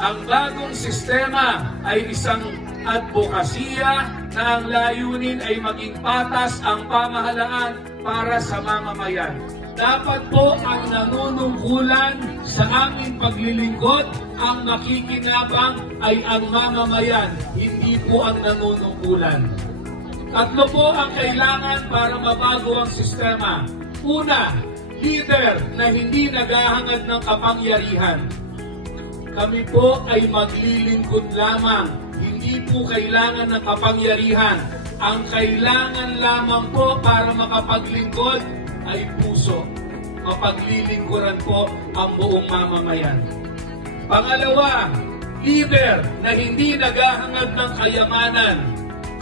Ang bagong sistema ay isang advokasya na ang layunin ay maging patas ang pamahalaan para sa mamamayan. Dapat po ang nanunungkulan sa aming paglilingkod, ang makikinabang ay ang mamamayan, hindi po ang nanunungkulan. Tatlo po ang kailangan para mabago ang sistema. Una, leader na hindi naghahangad ng kapangyarihan. Kami po ay maglilingkod lamang, hindi po kailangan ng kapangyarihan. Ang kailangan lamang po para makapaglingkod ay puso. Mapaglilingkuran po ang buong mamamayan. Pangalawa, leader na hindi naghahangad ng kayamanan.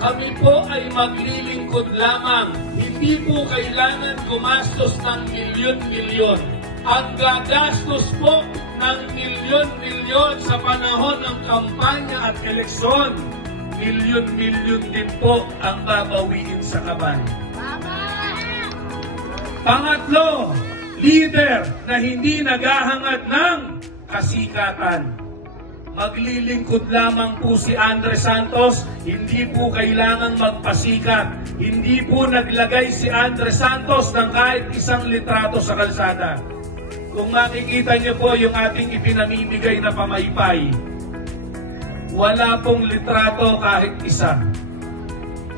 Kami po ay maglilingkod lamang. Hindi po kailangan gumastos ng milyon-milyon. Ang gagastos po ng milyon-milyon sa panahon ng kampanya at eleksyon, milyon-milyon din po ang babawiin sa kaban. Pangatlo, leader na hindi naghahangad ng kasikatan. Maglilingkod lamang po si Andres Santos, hindi po kailangang magpasikat. Hindi po naglagay si Andres Santos ng kahit isang litrato sa kalsada. Kung makikita niyo po yung ating ipinamimigay na pamaypay, wala pong litrato kahit isa.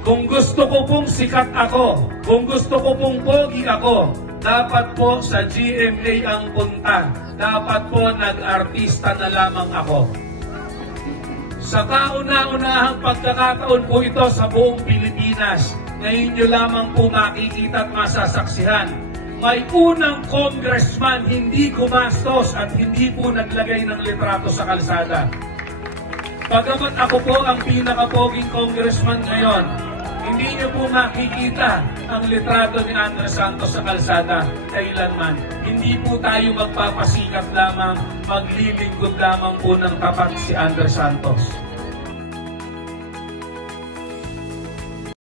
Kung gusto ko pong sikat ako, kung gusto ko pong pogi ako, dapat po sa GMA ang punta. Dapat po nag-artista na lamang ako. Sa kauna-unahang pagkakataon po ito sa buong Pilipinas, ngayon nyo lamang po makikita at masasaksihan. May unang congressman hindi gumastos at hindi po naglagay ng litrato sa kalsada. Pagamat ako po ang pinakapoging congressman ngayon, hindi niyo po makikita ang litrato ni Andres Santos sa kalsada kailanman. Hindi po tayo magpapasikat lamang, maglilingkod lamang po ng tapat si Andres Santos.